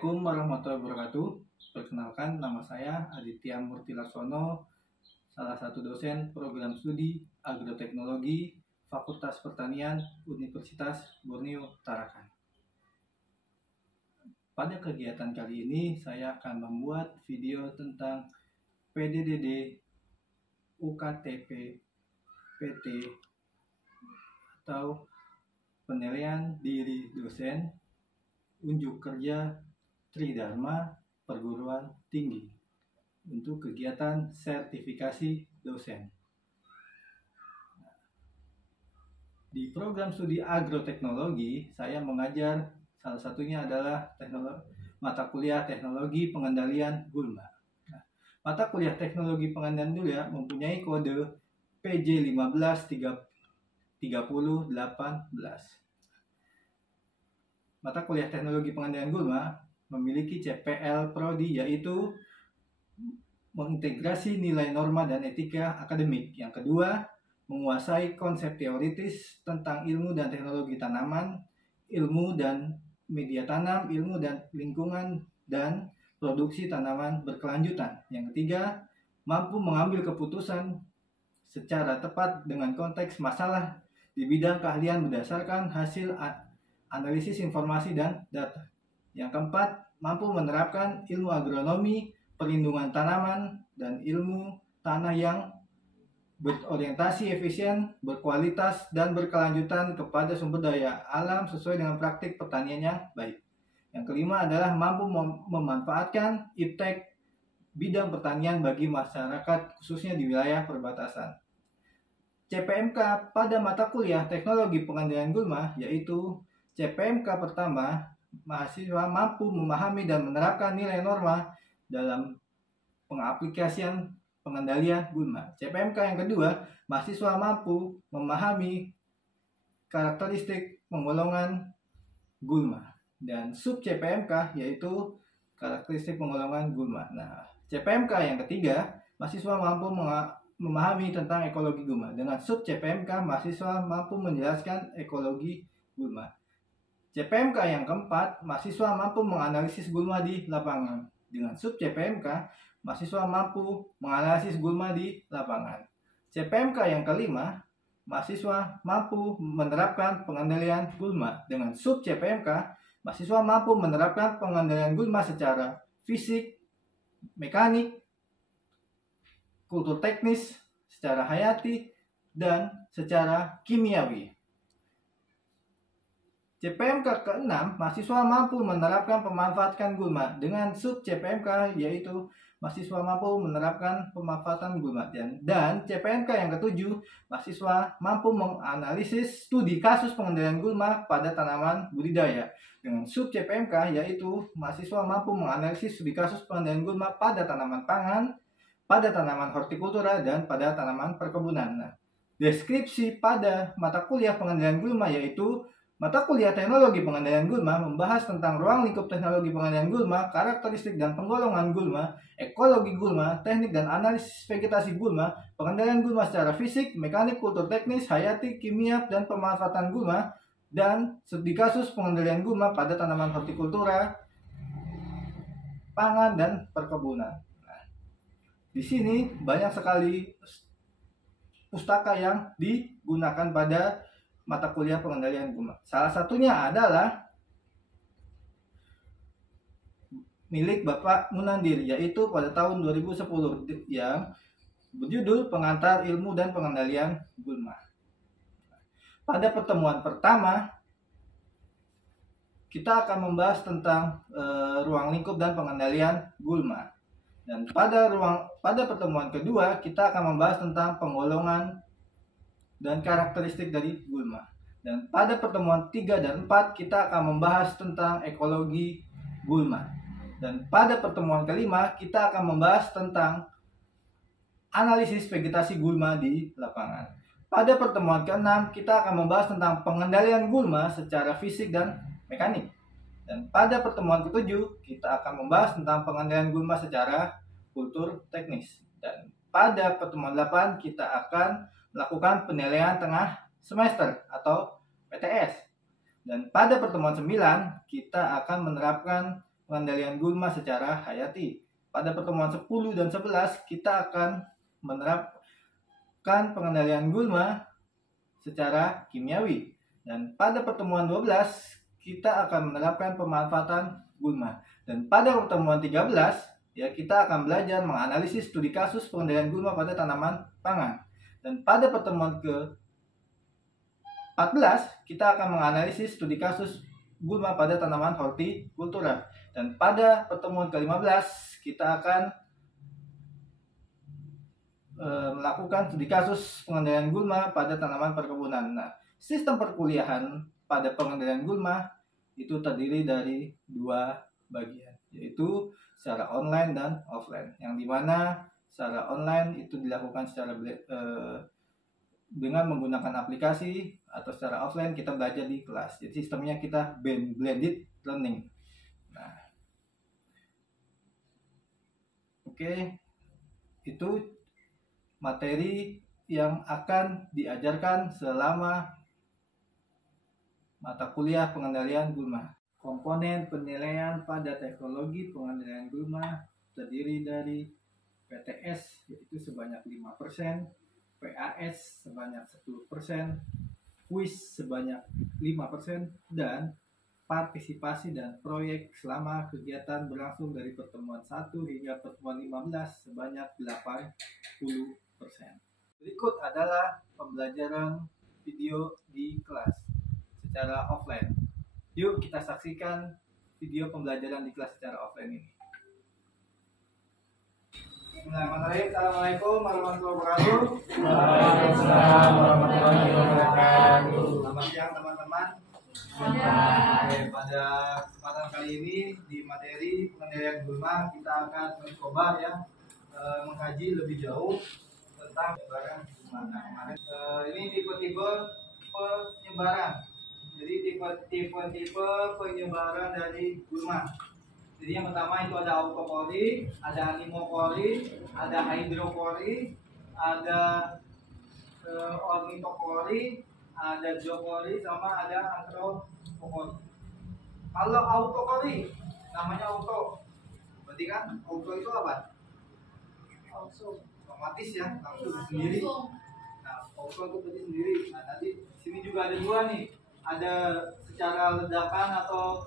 Assalamualaikum warahmatullahi wabarakatuh. Perkenalkan, nama saya Aditya Murti Laksono, salah satu dosen program studi Agroteknologi Fakultas Pertanian Universitas Borneo Tarakan. Pada kegiatan kali ini, saya akan membuat video tentang PDDD, UKTP, PT, atau penilaian diri dosen, unjuk kerja Tridharma Perguruan Tinggi untuk kegiatan sertifikasi dosen. Di program studi agroteknologi, saya mengajar salah satunya adalah mata kuliah teknologi pengendalian gulma. Mata kuliah teknologi pengendalian gulma mempunyai kode PJ 153018. Mata kuliah teknologi pengendalian gulma memiliki CPL Prodi, yaitu mengintegrasi nilai norma dan etika akademik. Yang kedua, menguasai konsep teoritis tentang ilmu dan teknologi tanaman, ilmu dan media tanam, ilmu dan lingkungan, dan produksi tanaman berkelanjutan. Yang ketiga, mampu mengambil keputusan secara tepat dengan konteks masalah di bidang keahlian berdasarkan hasil analisis informasi dan data. Yang keempat, mampu menerapkan ilmu agronomi, perlindungan tanaman, dan ilmu tanah yang berorientasi efisien, berkualitas, dan berkelanjutan kepada sumber daya alam sesuai dengan praktik pertanian yang baik. Yang kelima adalah mampu memanfaatkan iptek bidang pertanian bagi masyarakat khususnya di wilayah perbatasan. CPMK pada mata kuliah teknologi pengendalian gulma yaitu CPMK pertama, mahasiswa mampu memahami dan menerapkan nilai norma dalam pengaplikasian pengendalian gulma. CPMK yang kedua, mahasiswa mampu memahami karakteristik penggolongan gulma. Dan sub CPMK yaitu karakteristik penggolongan gulma. Nah, CPMK yang ketiga, mahasiswa mampu memahami tentang ekologi gulma. Dengan sub CPMK, mahasiswa mampu menjelaskan ekologi gulma. CPMK yang keempat, mahasiswa mampu menganalisis gulma di lapangan. Dengan sub CPMK, mahasiswa mampu menganalisis gulma di lapangan. CPMK yang kelima, mahasiswa mampu menerapkan pengendalian gulma. Dengan sub CPMK, mahasiswa mampu menerapkan pengendalian gulma secara fisik, mekanik, kultur teknis, secara hayati, dan secara kimiawi. CPMK ke-6, mahasiswa mampu menerapkan pemanfaatan gulma. Dengan sub CPMK yaitu mahasiswa mampu menerapkan pemanfaatan gulma. Dan CPMK yang ke-7, mahasiswa mampu menganalisis studi kasus pengendalian gulma pada tanaman budidaya. Dengan sub CPMK yaitu mahasiswa mampu menganalisis studi kasus pengendalian gulma pada tanaman pangan, pada tanaman hortikultura, dan pada tanaman perkebunan. Nah, deskripsi pada mata kuliah pengendalian gulma yaitu mata kuliah teknologi pengendalian gulma membahas tentang ruang lingkup teknologi pengendalian gulma, karakteristik dan penggolongan gulma, ekologi gulma, teknik dan analisis vegetasi gulma, pengendalian gulma secara fisik, mekanik, kultur teknis, hayati, kimia, dan pemanfaatan gulma, dan studi kasus pengendalian gulma pada tanaman hortikultura, pangan, dan perkebunan. Nah, di sini banyak sekali pustaka yang digunakan pada mata kuliah pengendalian gulma. Salah satunya adalah milik Bapak Munandir, yaitu pada tahun 2010 yang berjudul Pengantar Ilmu dan Pengendalian Gulma. Pada pertemuan pertama, kita akan membahas tentang ruang lingkup dan pengendalian gulma. Dan pada pertemuan kedua, kita akan membahas tentang penggolongan dan karakteristik dari gulma. Dan pada pertemuan 3 dan 4 kita akan membahas tentang ekologi gulma. Dan pada pertemuan kelima kita akan membahas tentang analisis vegetasi gulma di lapangan. Pada pertemuan ke-6 kita akan membahas tentang pengendalian gulma secara fisik dan mekanik. Dan pada pertemuan ke-7 kita akan membahas tentang pengendalian gulma secara kultur teknis. Dan pada pertemuan 8 kita akan melakukan penilaian tengah semester atau PTS. Dan pada pertemuan 9 kita akan menerapkan pengendalian gulma secara hayati. Pada pertemuan 10 dan 11 kita akan menerapkan pengendalian gulma secara kimiawi. Dan pada pertemuan 12 kita akan menerapkan pemanfaatan gulma. Dan pada pertemuan 13 ya kita akan belajar menganalisis studi kasus pengendalian gulma pada tanaman pangan. Dan pada pertemuan ke-14 kita akan menganalisis studi kasus gulma pada tanaman hortikultura. Dan pada pertemuan ke-15 kita akan melakukan studi kasus pengendalian gulma pada tanaman perkebunan. Nah, sistem perkuliahan pada pengendalian gulma itu terdiri dari 2 bagian, yaitu secara online dan offline. Yang dimana secara online itu dilakukan secara dengan menggunakan aplikasi, atau secara offline kita belajar di kelas. Jadi sistemnya kita blended learning. Nah, oke, itu materi yang akan diajarkan selama mata kuliah pengendalian gulma. Komponen penilaian pada teknologi pengendalian gulma terdiri dari PTS yaitu sebanyak 5%, PAS sebanyak 10%, kuis sebanyak 5%, dan partisipasi dan proyek selama kegiatan berlangsung dari pertemuan 1 hingga pertemuan 15 sebanyak 80%. Berikut adalah pembelajaran video di kelas secara offline. Yuk kita saksikan video pembelajaran di kelas secara offline ini. Bismillahirrahmanirrahim. Assalamualaikum warahmatullahi wabarakatuh. Waalaikumsalam warahmatullahi wabarakatuh. Selamat siang teman-teman. Pada kesempatan kali ini di materi pengendalian gulma kita akan mencoba ya mengkaji lebih jauh tentang penyebaran gulma. Nah, ini tipe-tipe penyebaran. Jadi tipe-tipe penyebaran dari gulma. Jadi yang pertama itu ada autokori, ada animokori, ada hidrokori, ada ornitokori, ada zookori, sama ada anthropokori. Kalau autokori namanya auto, berarti kan auto itu apa? Otomatis ya, langsung sendiri. Nah, auto itu berarti sendiri. Nah, nanti sini juga ada 2 nih. Ada secara ledakan atau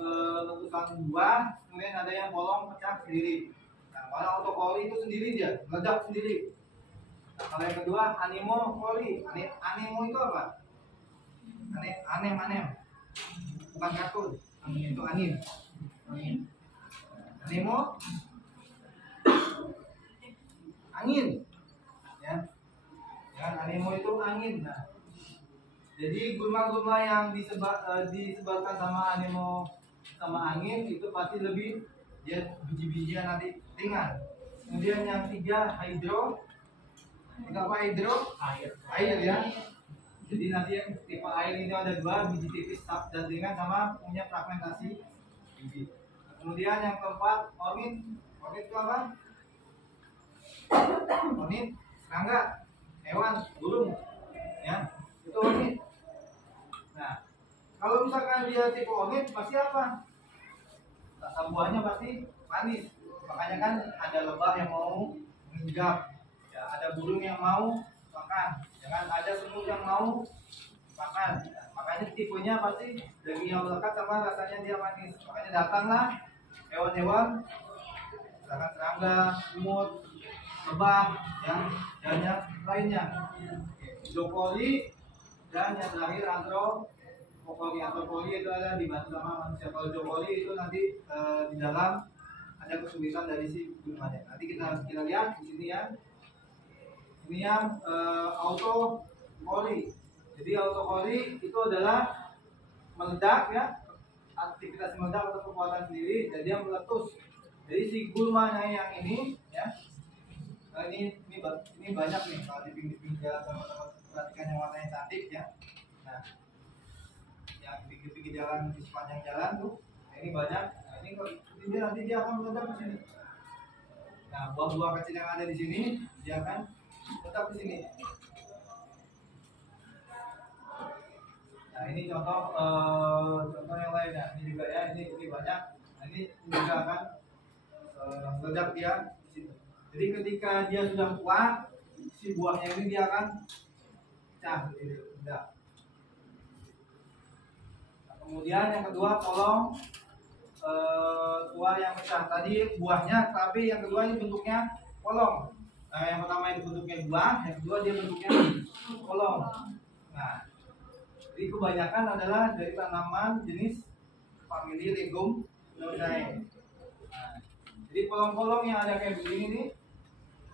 letusan buah, kemudian ada yang bolong pecah sendiri. Nah, kalau autokori itu sendiri dia, meledak sendiri. Nah, kalau yang kedua animokori. Animo itu apa? Anem. Bukan kartun. Itu anim. Animo angin. Ya. Kan animo itu angin. Nah, jadi gulma-gulma yang disebarkan sama animo sama angin itu pasti lebih dia biji-bijian nanti ringan. Kemudian yang 3 hidro. Itu apa hidro? Air ya. Jadi nanti yang tipe air ini ada 2 biji tipis dan ringan sama punya fragmentasi biji. Kemudian yang keempat ornit. Ornit itu apa? Ornit serangga, hewan, burung. Ya, itu ornit. Nah, kalau misalkan dia tipe ornit pasti apa? Rasa buahnya pasti manis. Makanya kan ada lebah yang mau menginjak, ya, ada burung yang mau makan, jangan ada semut yang mau makan. Ya, makanya tipenya pasti daging yang melekat sama rasanya dia manis. Makanya datanglah hewan-hewan, misalkan serangga, semut, lebah, dan yang lainnya. Zookori dan yang terakhir anthropokori. Anthropokori itu ada dibantu sama manusia. Kalau zookori itu nanti di dalam ada kesulitan dari si gulmanya. Nanti kita lihat di sini ya. Ini yang autokori. Jadi autokori itu adalah meledak ya, aktivitas meledak atau kekuatan sendiri dan dia meletus. Jadi si gulmanya yang ini ya. Nah, ini banyak nih kalau di pinggir-pinggir jalan teman-teman perhatikan yang warnanya cantik ya. Nah, yang pinggir-pinggir jalan di sepanjang jalan tuh, nah ini banyak. Nah, ini nanti dia akan meledak di sini. Nah, buah-buah kecil yang ada di sini dia akan tetap di sini. Nah, ini contoh yang lainnya. Ini juga ya, ini banyak. Nah, ini juga akan meledak dia di situ. Jadi ketika dia sudah kuat, si buahnya ini dia akan pecah, meledak. Nah, kemudian yang kedua kolong tua yang pecah. Tadi buahnya, tapi yang kedua ini bentuknya kolong. Nah, yang pertama itu bentuknya buah, yang kedua dia bentuknya kolong. Nah, jadi kebanyakan adalah dari tanaman jenis famili Leguminosae. Nah, jadi kolong-kolong yang ada kayak begini nih,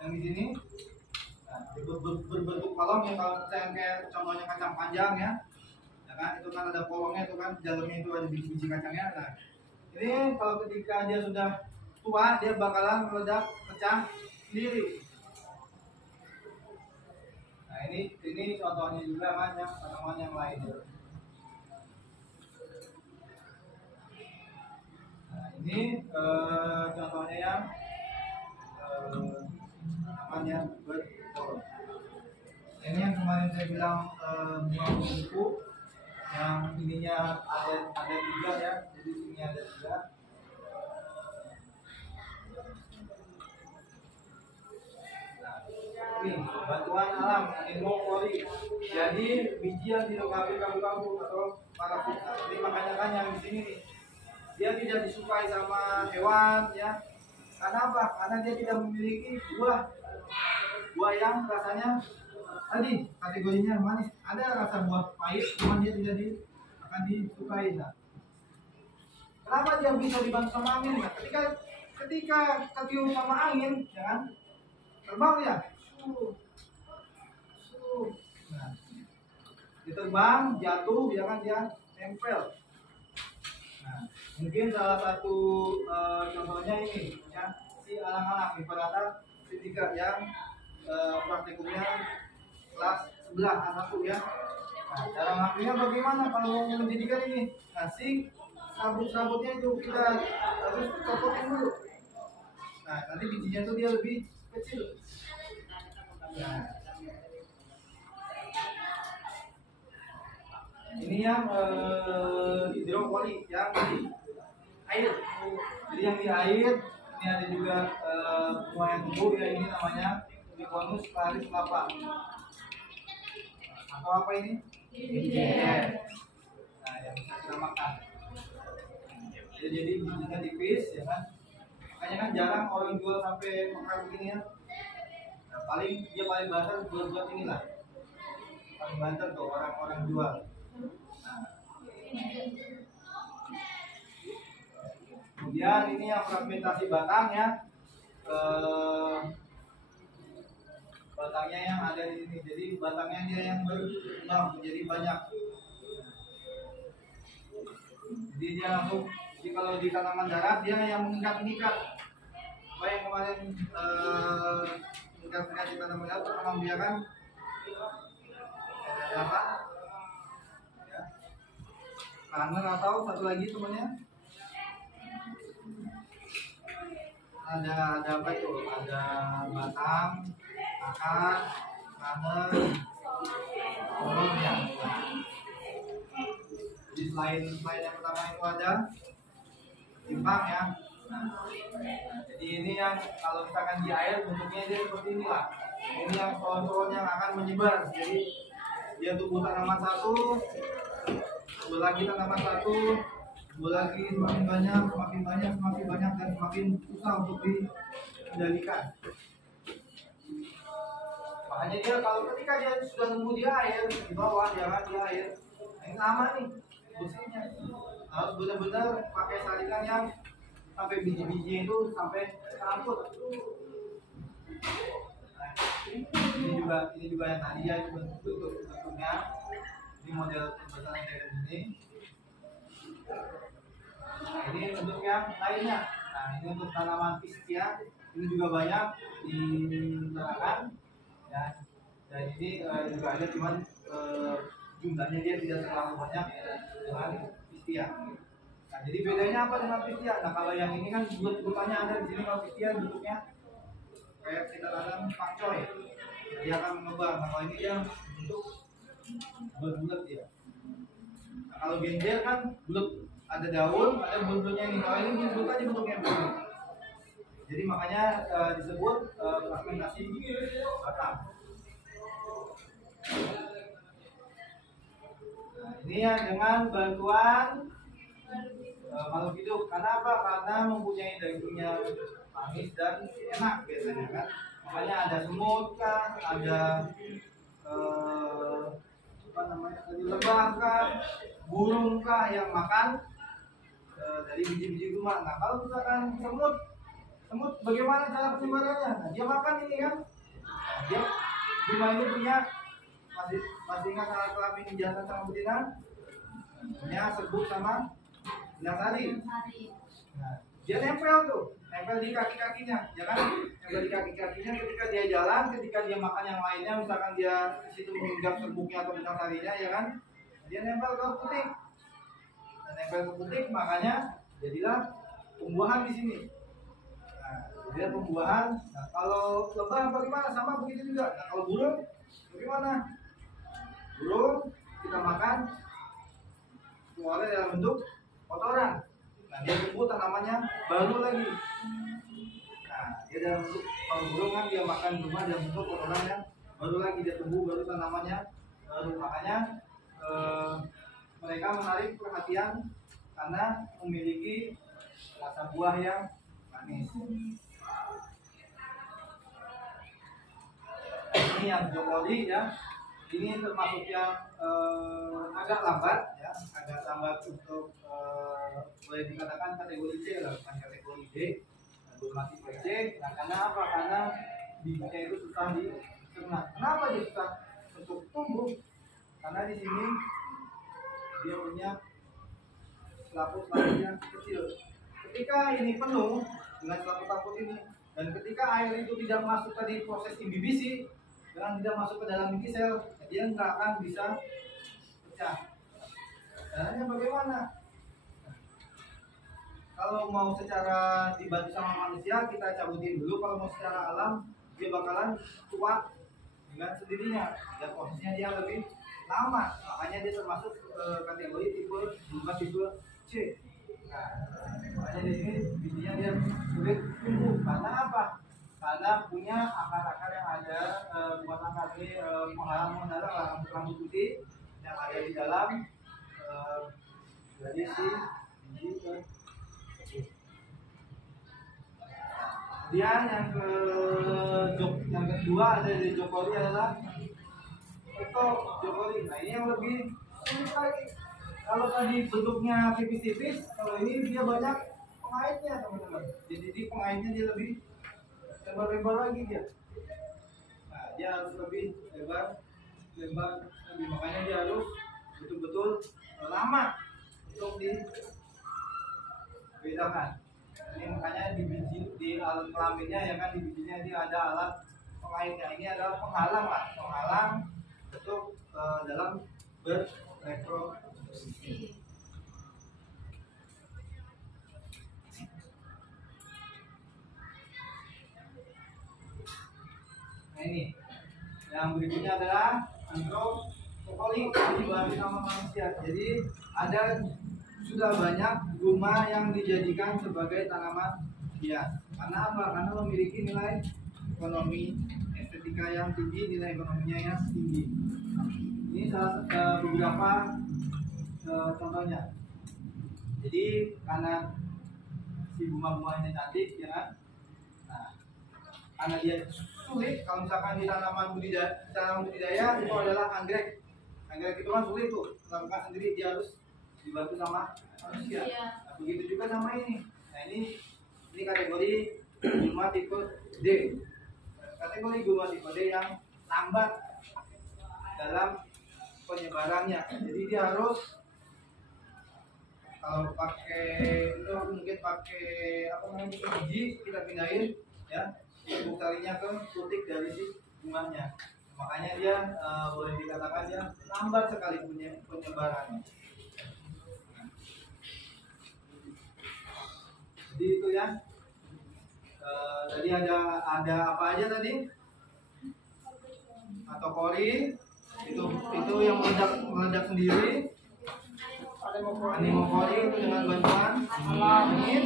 yang di sini, nah, berbentuk kolong yang kalau misalnya kayak contohnya kacang panjang ya, kan itu kan ada kolongnya, itu kan di dalamnya itu ada biji-biji kacangnya. Nah, ini kalau ketika dia sudah tua, dia bakalan meledak, pecah sendiri. Nah, ini contohnya juga banyak tanaman yang lain. Nah, ini contohnya yang tanaman yang berpolong. Ini yang kemarin saya bilang bunga buku, yang ininya ada tiga ya, jadi sini ada tiga. Ini bantuan alam Inmokori. Jadi biji yang dilengkapi kabu-kabu atau parafuta. Jadi makanya kan yang di sini nih, dia tidak disukai sama hewan ya. Karena apa? Karena dia tidak memiliki buah yang rasanya tadi kategorinya manis. Ada rasa buah pahit, cuma dia tidak akan disukai. Nah, kenapa dia bisa dibantu sama angin? Nah, ketika ketiup sama angin, ya kan, terbang ya. Nah, diterbang, jatuh, ya kan, dia tempel. Nah, mungkin salah satu contohnya ini ya, si alang-alang di Parata ketika yang praktikumnya kelas 11 A1 ya. Nah, cara ngakunya bagaimana kalau mau menjadikan ini? Nah, si sabut-sabutnya itu kita harus copotin dulu. Nah, nanti bijinya tuh dia lebih kecil. Nah, ini yang hidroponik yang di air. Jadi yang di air ini ada juga bunga yang tumbuh ya, ini namanya Miconus claris lapa. Atau apa ini? Nah, yang bisa kita makan. Jadi bijinya tipis ya kan. Makanya kan jarang orang jual sampai mekar begini ya. Nah, dia paling banter buat inilah. Paling banter tuh orang-orang jual. Nah, kemudian ini yang fragmentasi batang ya. Batangnya yang ada di sini. Jadi batangnya dia yang berkembang menjadi banyak. Jadi dia langsung, jadi kalau di tanaman darat dia yang mengikat-mengikat. Apa yang kemarin mengikat-mengikat di tanaman darat memang dia kan apa? Ya. Kangen atau satu lagi temannya? Ada apa itu? Ada batang, akar, kangen, kolom ya. Jadi selain yang pertama itu ada timbang ya. Nah, jadi ini yang kalau misalkan di air bentuknya dia seperti inilah. Ini yang pohon-pohon yang akan menyebar. Jadi dia tumbuh tanaman satu, tumbuh lagi tanaman satu, tumbuh lagi semakin banyak, dan semakin susah untuk dikendalikan. Makanya dia kalau ketika dia sudah tumbuh di air, di bawah jangan di air, ini lama nih bersihnya. Harus benar-benar pakai saringan yang sampai biji-biji itu sampai terangkut. Nah, ini juga yang tadi ya, bentuknya. Ini model pembesaran kayak begini. Nah, ini untuk yang lainnya. Nah, ini untuk tanaman pistia. Ini juga banyak digunakan. Ya. Dan ini juga ada, cuman jumlahnya dia tidak terlalu banyak dengan pistia. Nah, jadi bedanya apa dengan pistia? Nah, kalau yang ini kan bulat-bulatnya ada di sini. Kalau pistia bentuknya kayak kita tanam pakcoy, dia akan mengembang. Nah, kalau ini dia bentuk bulat-bulat ya. Nah, kalau genjer kan bulat ada daun, ada buntutnya ini. Kalau ini buntut aja bentuknya begini. Jadi makanya disebut fragmentasi batang. Nah, ini ya dengan bantuan makhluk hidup. Karena apa? Karena mempunyai dagingnya manis dan enak biasanya kan. Makanya ada semut kah, ada apa namanya tadi, lebah kah, burung kah yang makan dari biji-biji guma. Nah kalau misalkan semut bagaimana cara penyebarannya? Nah, dia makan ini kan, dia guma ini punya masih ingat alat kelamin jantan sama betina, punya serbuk sama benang sari. Nah, dia nempel di kaki-kakinya, ya kan? Nempel di kaki-kakinya ketika dia jalan, ketika dia makan yang lainnya, misalkan dia di situ menggenggam serbuknya atau benang sarinya, ya kan? Dia nempel ke putik. Nah, nempel ke putik, makanya jadilah pembuahan di sini. Nah, jadilah pembuahan. Nah, kalau lebah bagaimana? Sama begitu juga. Nah, kalau burung bagaimana? Burung kita makan keluarnya dalam bentuk kotoran. Nah, dia tumbuh tanamannya baru lagi. Nah, dia dalam bentuk, kalau burung kan dia makan guma dalam bentuk kotoran yang baru lagi, dia tumbuh baru tanamannya baru. Makanya mereka menarik perhatian karena memiliki rasa buah yang manis. Ini yang jokoli ya. Ini termasuk yang agak lambat ya, agak lambat untuk boleh dikatakan kategori C lah, bukan kategori D. Belum masih C. Nah, karena apa? Karena bijinya itu susah dicerna. Kenapa dia susah untuk tumbuh? Karena di sini dia punya selaput-selaput yang kecil. Ketika ini penuh dengan selaput-selaput ini, dan ketika air itu tidak masuk tadi proses imbibisi, dan tidak masuk ke dalam inti sel, dia nggak akan bisa pecah. Caranya bagaimana? Kalau mau secara dibantu sama manusia, kita cabutin dulu. Kalau mau secara alam, dia bakalan kuat dengan sendirinya. Dan prosesnya dia lebih lama. Makanya dia termasuk kategori tipe C. Nah, makanya di sini bijinya dia sulit tumbuh. Karena apa? Karena punya akar-akar yang ada, bukan akar ini, penghalang rambut putih yang ada di dalam dari si biji ke. Kemudian yang kedua ada di jokoli adalah jokoli. Nah, ini yang lebih sulit lagi. Kalau tadi bentuknya tipis-tipis, kalau ini dia banyak pengaitnya, teman-teman. Jadi pengaitnya dia lebih lebar-lebar lagi dia. Nah, dia harus lebih lebar lebih, makanya dia harus betul-betul lama untuk dibedakan. Ini makanya di alat kelaminnya ya kan, di bijinya dia ada alat pengaitnya. Ini adalah penghalang untuk dalam berreproduksi. Nah, ini yang berikutnya adalah antropokoli, dibahas sama manusia. Jadi ada sudah banyak guma yang dijadikan sebagai tanaman hias. Karena apa? Karena memiliki nilai ekonomi estetika yang tinggi, nilai ekonominya yang tinggi. Ini salah beberapa contohnya. Jadi karena si bunga-bunganya cantik, ya kan? Nah, karena dia sulit, kalau misalkan di tanaman budidaya itu adalah anggrek. Anggrek itu kan sulit tuh, lakukan sendiri, dia harus dibantu sama manusia. Nah, begitu juga sama ini. Nah, ini kategori guma tipe D. Kategori guma tipe D yang lambat dalam penyebarannya. Jadi dia harus, kalau pakai itu mungkin pakai apa namanya biji, kita pindahin ya serbuk sarinya ke putik dari si bunganya. Makanya dia boleh dikatakan dia lambat sekali penyebarannya. Jadi itu ya. Tadi ada apa aja tadi? Atau kori itu yang meledak sendiri. anemopoli itu dengan bantuan angin,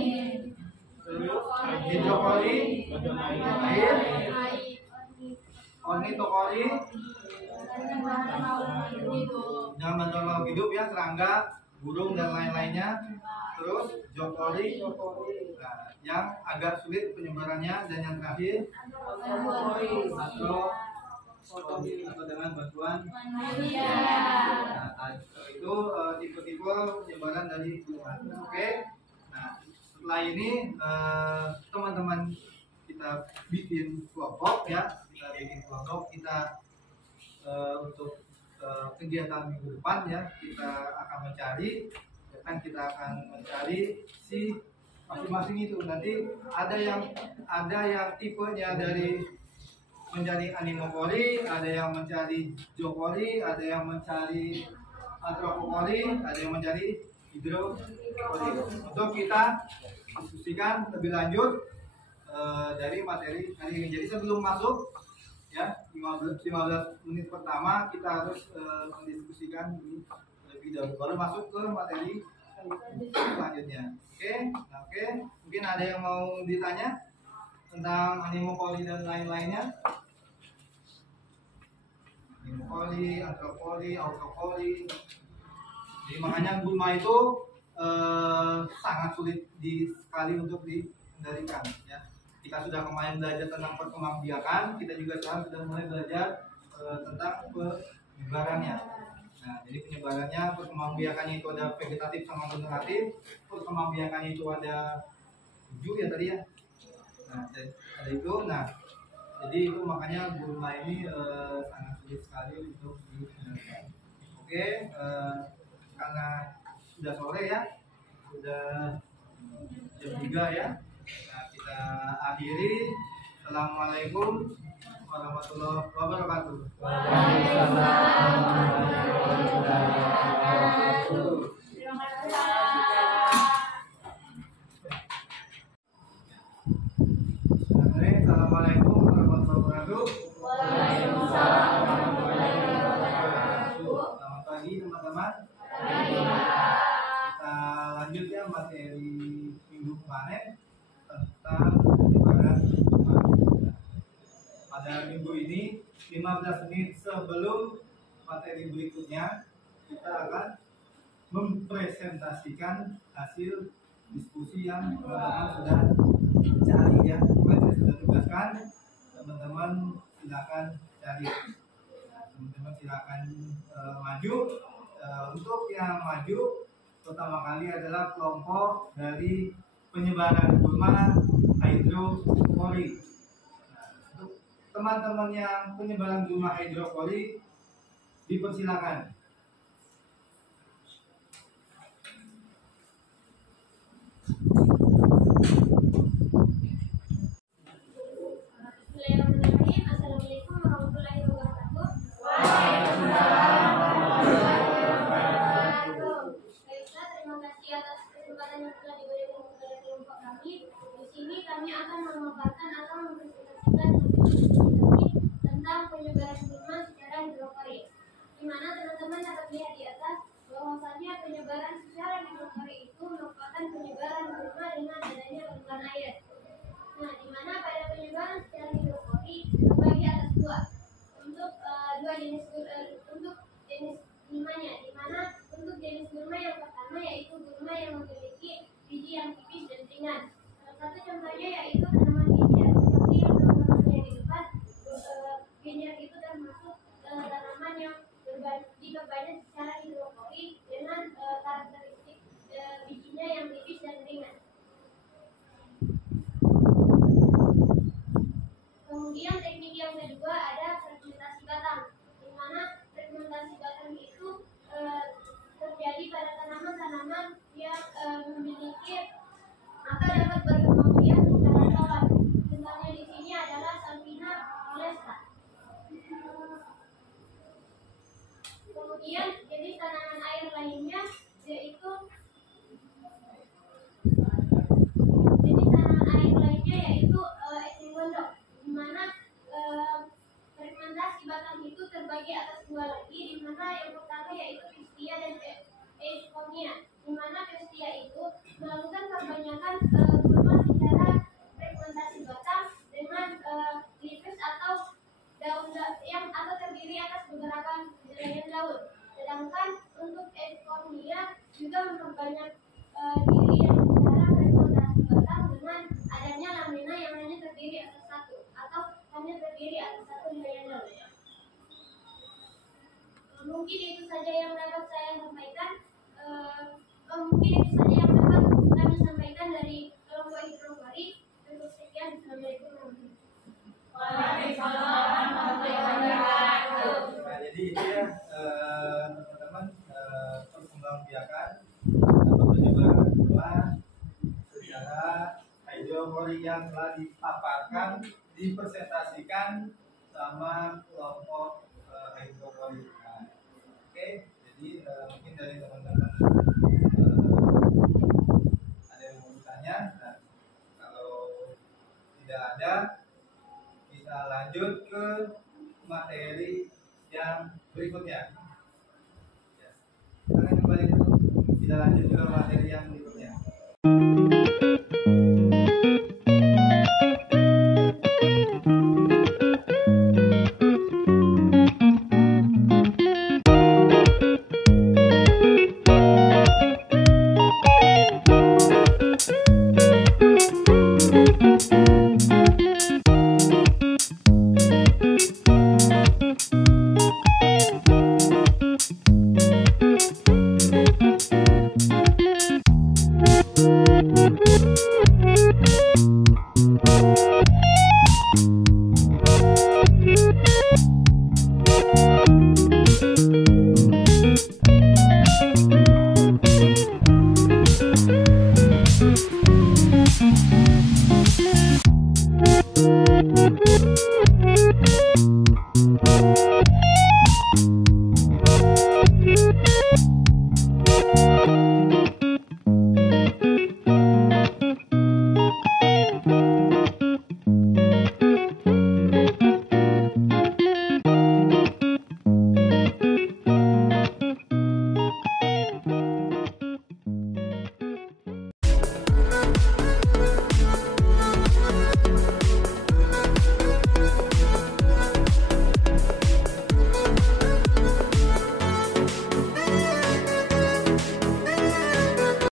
terus hidropoli air, ornitopoli dengan bantuan makhluk hidup ya, serangga, burung dan lain-lainnya. Terus zoopoli, nah, yang agak sulit penyebarannya, dan yang terakhir atau dengan bantuan manusia. Nah, itu tipe-tipe penyebaran dari burungan. Oke. Nah, setelah ini teman-teman kita bikin kelompok ya, kita untuk kegiatan minggu depan ya, kita akan mencari si masing-masing itu. Nanti ada yang tipenya dari mencari anemopoli, ada yang mencari zoopoli, ada yang mencari antropopoli, ada yang mencari hidropoli. Untuk kita diskusikan lebih lanjut dari materi hari ini. Jadi sebelum masuk ya 15 menit pertama kita harus mendiskusikan ini lebih dahulu, baru masuk ke materi selanjutnya. Oke. Mungkin ada yang mau ditanya tentang anemopoli dan lain-lainnya. Anemopoli, antropoli, autopoli. Jadi makanya gulma itu sangat sulit sekali untuk dikendalikan ya. Kita sudah kemarin belajar tentang perkembangbiakan, kita juga sekarang sudah mulai belajar tentang penyebarannya. Nah, jadi penyebarannya, perkembangbiakannya itu ada vegetatif sama generatif. Perkembangbiakannya itu ada 7 ya tadi ya. Nah, ada itu. Nah, jadi itu makanya gulma ini sangat sulit sekali untuk dikendalikan. Oke, karena sudah sore ya, sudah jam 3 ya. Nah, kita akhiri. Assalamualaikum warahmatullahi wabarakatuh. Assalamualaikum warahmatullahi wabarakatuh. Waalaikumsalam warahmatullahi wabarakatuh. Selamat pagi teman-teman. Kita lanjut ya materi minggu kemarin tentang penyebaran gulma. Pada minggu ini 15 menit sebelum materi berikutnya kita akan mempresentasikan hasil diskusi yang teman-teman sudah cari ya. Saya sudah tugaskan teman-teman silakan cari. Teman-teman silakan maju. Untuk yang maju pertama kali adalah kelompok dari penyebaran gulma hidropoli. Nah, untuk teman-teman yang penyebaran gulma hidropoli dipersilakan. Assalamualaikum warahmatullahi wabarakatuh. Waalaikumsalam warahmatullahi wabarakatuh. Baiklah, terima kasih atas kesempatan yang telah diberikan kepada kelompok kami. Di sini kami akan memaparkan atau mempresentasikan tentang penyebaran gulma secara hidroponik. Di mana teman-teman dapat lihat di atas bahwasanya penyebaran secara hidroponik itu merupakan penyebaran gulma dengan adanya larutan air. Nah, di mana pada penyebaran secara hidroponik terbagi atas dua. Untuk untuk jenis gulmanya, di mana untuk jenis gulma yang pertama yaitu gulma yang memiliki biji yang tipis dan ringan. Salah satu contohnya yaitu tanaman genjer. Seperti yang teman-teman lihat di depan, genjer itu termasuk tanaman yang dikembangkan secara hidroponik dengan karakteristik bijinya yang tipis dan ringan. Kemudian teknik yang kedua ada fermentasi batang, di mana fermentasi batang itu terjadi pada tanaman-tanaman yang memiliki maka dapat berkembang biak secara solar. Contohnya di sini adalah Salvina molesta. Kemudian jenis tanaman air lainnya yaitu eceng gondok, di mana fermentasi batang itu terbagi atas dua lagi, di mana yang pertama yaitu Pistia dan euskonia, di mana Pestia itu melakukan kebanyakan gulma secara fragmentasi batang dengan lipis atau daun yang atau terdiri atas beberapa helaian daun. Sedangkan untuk euskonia juga memperbanyak diri dan secara fragmentasi batang dengan adanya lamina yang hanya terdiri atas satu atau hanya terdiri atas satu helaian daun. Mungkin itu saja yang dapat saya sampaikan. Mungkin itu saja yang dapat kami sampaikan dari kelompok hidrofori. Cukup sekian. Assalamualaikum warahmatullahi wabarakatuh. Waalaikumsalam warahmatullahi wabarakatuh. Nah, jadi itu ya teman-teman perkembangbiakan atau penyebaran gula secara hidrofori yang telah dipaparkan, dipresentasikan sama kelompok hidrofori. Nah, oke, jadi mungkin dari teman-teman ada yang mau bertanya. Nah, kalau tidak ada, kita lanjut ke materi yang berikutnya. Ya. Kita kembali, kita lanjut ke materi yang